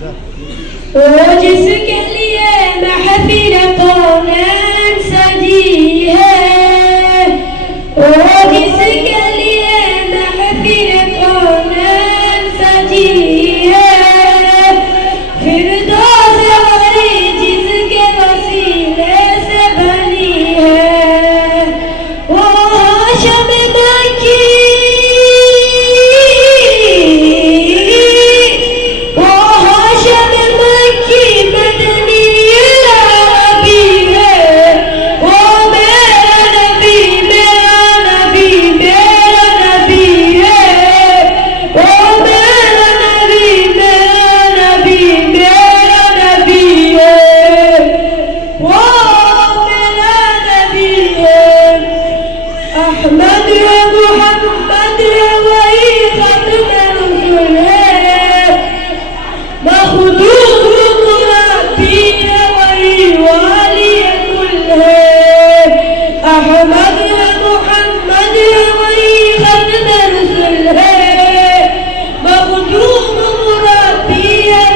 वो जिसके लिए महफिल कौनैन सजी है, वो जिसके लिए महफिल कौनैन सजी है, फिरदौस वाली जिसके वसीले से बनी है, वो हाशम मक्की, अहमद मोहम्मद वही खत्म रसूल है, मखदूम मुराबी वही वाली कुल है। अहमद मोहम्मद वही खत्म रसूल है, मखदूम मुराबी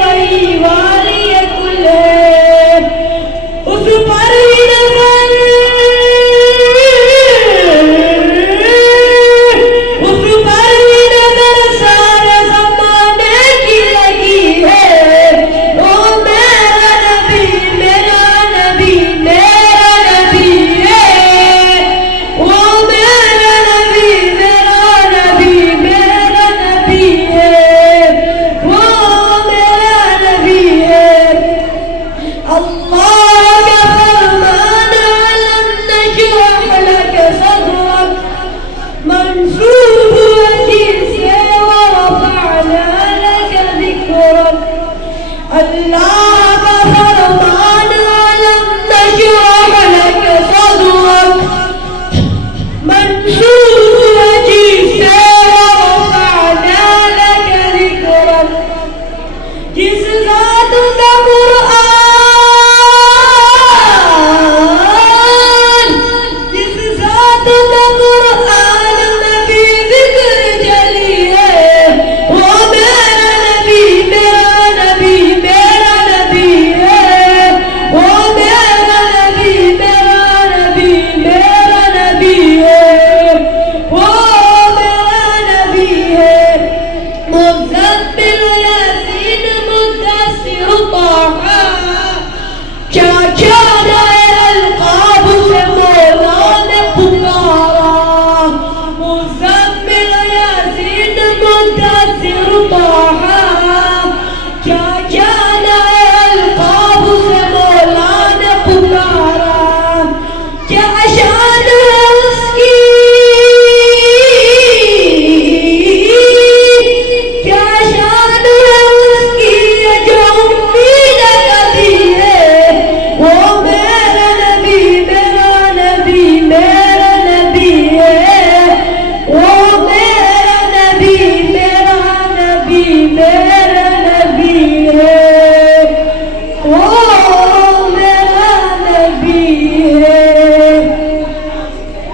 वही वाली कुल है। उस पर अल्लाह का फरमान अलम नशरह लक सदरक, मंसूर जिसे वरफ़अना लक ज़िक्रक। जिस ज़ात का